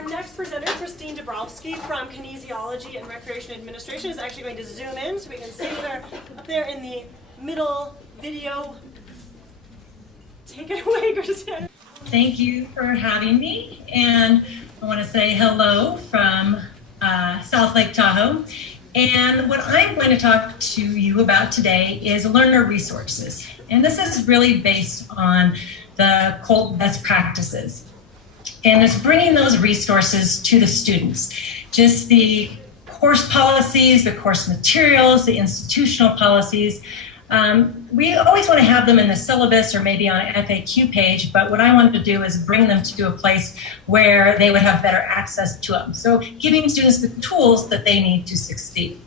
Our next presenter, Christine Dabrowski from Kinesiology and Recreation Administration, is actually going to zoom in so we can see her up there in the middle video. Take it away, Christine. Thank you for having me, and I want to say hello from South Lake Tahoe. And what I'm going to talk to you about today is learner resources. And this is really based on the COLT best practices. And it's bringing those resources to the students. Just the course policies, the course materials, the institutional policies. We always want to have them in the syllabus or maybe on an FAQ page, but what I wanted to do is bring them to a place where they would have better access to them. So giving students the tools that they need to succeed.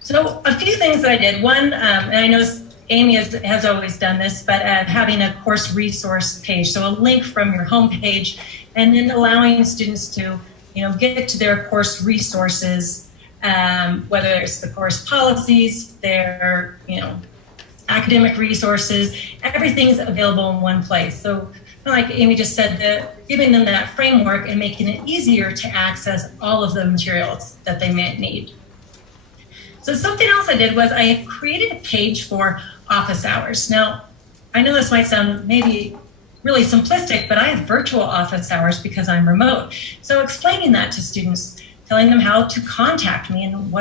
So a few things that I did. One, and I know Amy has always done this, but having a course resource page, so a link from your home page, and then allowing students to get to their course resources, whether it's the course policies, their academic resources, everything's available in one place. So like Amy just said, giving them that framework and making it easier to access all of the materials that they might need. So something else I did was I created a page for office hours. Now, I know this might sound maybe really simplistic, but I have virtual office hours because I'm remote. So explaining that to students, telling them how to contact me and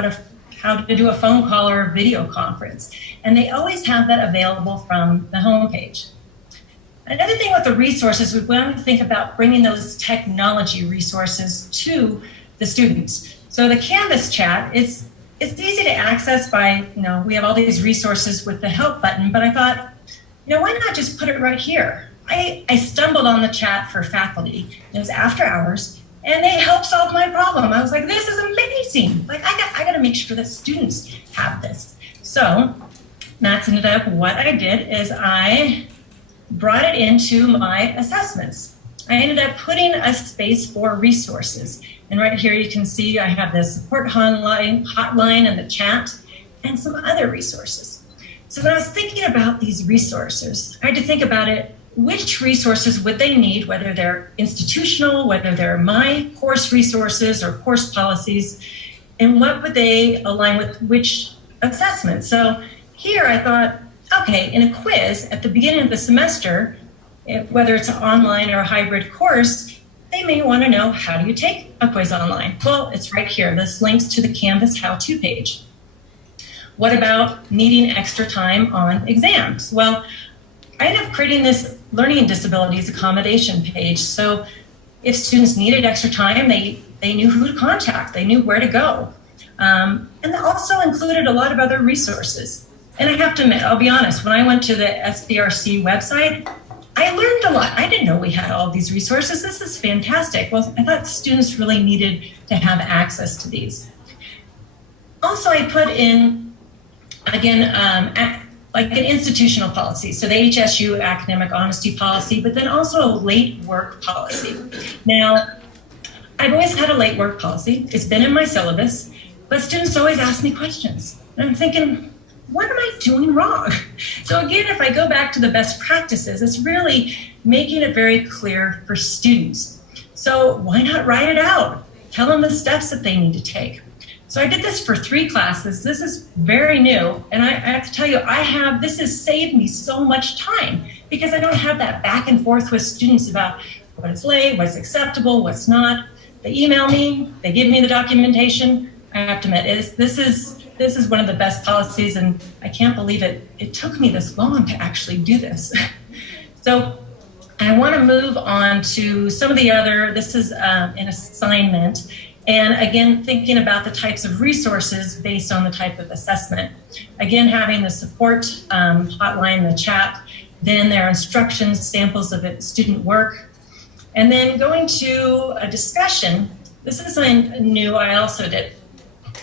how to do a phone call or a video conference. And they always have that available from the homepage. Another thing with the resources, we want to think about bringing those technology resources to the students. So the Canvas chat, it's easy to access by, we have all these resources with the help button, but I thought, why not just put it right here? I stumbled on the chat for faculty. It was after hours, and they helped solve my problem. I was like, this is amazing. Like, I got to make sure that students have this. So that's ended up what I did is I brought it into my assessments. I ended up putting a space for resources. And right here you can see I have the support hotline and the chat and some other resources. So when I was thinking about these resources, I had to think about it, which resources would they need, whether they're institutional, whether they're my course resources or course policies, and what would they align with which assessment. So here I thought, okay, in a quiz at the beginning of the semester, whether it's an online or a hybrid course, they may want to know, how do you take a quiz online? Well, it's right here. This links to the Canvas how-to page. What about needing extra time on exams? Well, I ended up creating this learning disabilities accommodation page. So if students needed extra time, they knew who to contact. They knew where to go. And it also included a lot of other resources. And I have to admit, I'll be honest, when I went to the SBRC website, I learned a lot. I didn't know we had all these resources. This is fantastic. Well, I thought students really needed to have access to these. Also, I put in, again, like an institutional policy. So the HSU academic honesty policy, but then also a late work policy. Now, I've always had a late work policy. It's been in my syllabus, but students always ask me questions. And I'm thinking, what am I doing wrong? So again, if I go back to the best practices, it's really making it very clear for students. So why not write it out? Tell them the steps that they need to take. So I did this for 3 classes. This is very new. And I have to tell you, this has saved me so much time because I don't have that back and forth with students about what is late, what's acceptable, what's not. They email me, they give me the documentation. I have to admit, this is one of the best policies, and I can't believe it took me this long to actually do this. So I want to move on to some of the other, this is an assignment. And again, thinking about the types of resources based on the type of assessment. Again, having the support hotline, the chat, then their instructions, samples of student work, and then going to a discussion. This is something new I also did,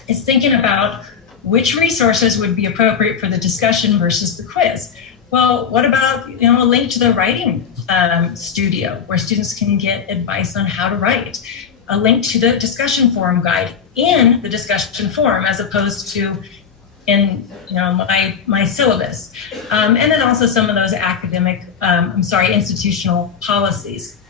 is thinking about which resources would be appropriate for the discussion versus the quiz. Well, what about a link to the writing studio where students can get advice on how to write? A link to the discussion forum guide in the discussion forum as opposed to in my syllabus. And then also some of those academic, institutional policies.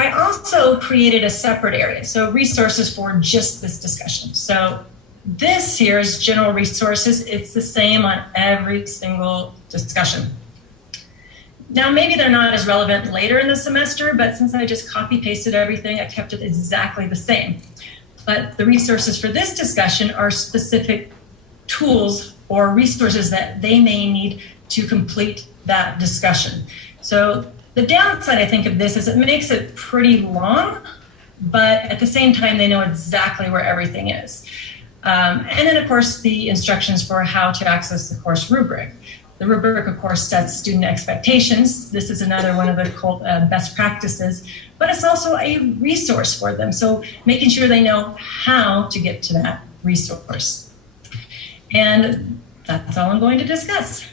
I also created a separate area, so resources for just this discussion. So this here is general resources. It's the same on every single discussion. Now, maybe they're not as relevant later in the semester, but since I just copy pasted everything, I kept it exactly the same. But the resources for this discussion are specific tools or resources that they may need to complete that discussion. So the downside, I think, of this is it makes it pretty long, but at the same time, they know exactly where everything is. And then, of course, the instructions for how to access the course rubric. The rubric, of course, sets student expectations. This is another one of the best practices, but it's also a resource for them. So making sure they know how to get to that resource. And that's all I'm going to discuss.